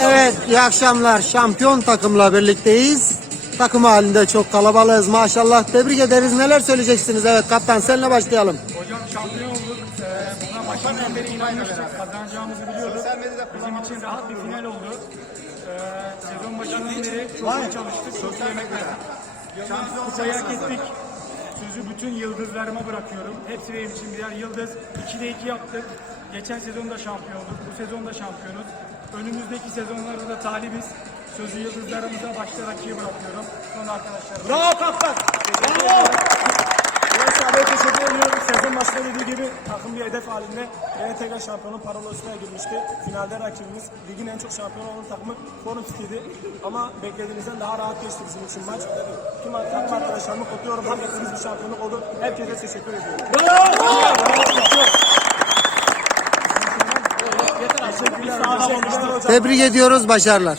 Evet, iyi akşamlar. Şampiyon takımla birlikteyiz. Takım halinde çok kalabalığız maşallah. Tebrik ederiz. Neler söyleyeceksiniz? Evet kaptan seninle başlayalım. Hocam şampiyon olduk. Ee, buna başından beri inanmıştık. Kazanacağımızı biliyorduk. Bizim için rahat bir final oldu. Ee, sezon başından beri çok iyi çalıştık. Çok iyi emek verdik. Şampiyon kupayı hak ettik. Sözü bütün yıldızlarıma bırakıyorum. Hepsi benim için birer yıldız. 2'de 2 yaptık. Geçen sezonda şampiyonduk. Bu sezonda şampiyonuz. Önümüzdeki sezonlarda da talibiz. Sözü yıldızlarımıza başta rakibi bırakıyorum. Son arkadaşlarım. Bravo kaptan. Bravo. Evet abi teşekkür ediyorum. Sezon başında dediği gibi takım bir hedef halinde yine tekrar şampiyonun girmişti. Finalde rakibimiz ligin en çok şampiyon olan takımı Forum City'ydi. Ama beklediğimizden daha rahat geçti bizim için maç. Tüm takım arkadaşlarımı kutluyorum. Hak bir şampiyonluk oldu. Herkese teşekkür ediyorum. Teşekkürler. Teşekkürler hocam. Tebrik ediyoruz. Başarılar.